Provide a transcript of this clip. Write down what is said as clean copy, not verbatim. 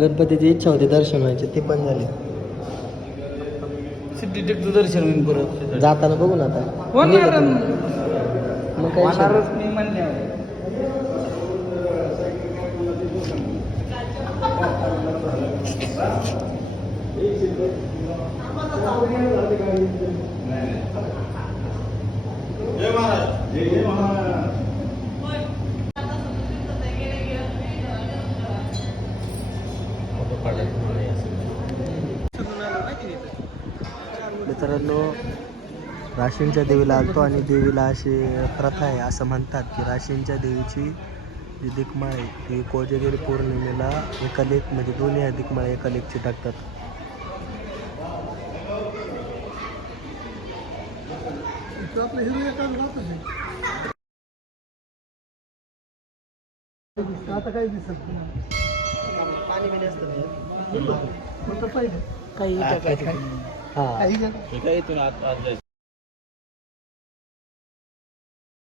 गणपतीची इच्छा होती दर्शन व्हायचे ते पण झाले. सिद्धीचं दर्शन होईल परत जाताना बघू ना आता. मग काय मी म्हणले मित्रांनो, राशींच्या देवीला आलतो आणि देवीला अशी प्रथा आहे, असं म्हणतात की राशींच्या देवीची जी दिकमाळ आहे ती कोजागिरी पौर्णिमेला एका लेक म्हणजे दोन्ही दिकमाळ एका लेकची टाकतात. आता काही दिसत पाणी बिणी असतं काही हा. इथून आत जायचं.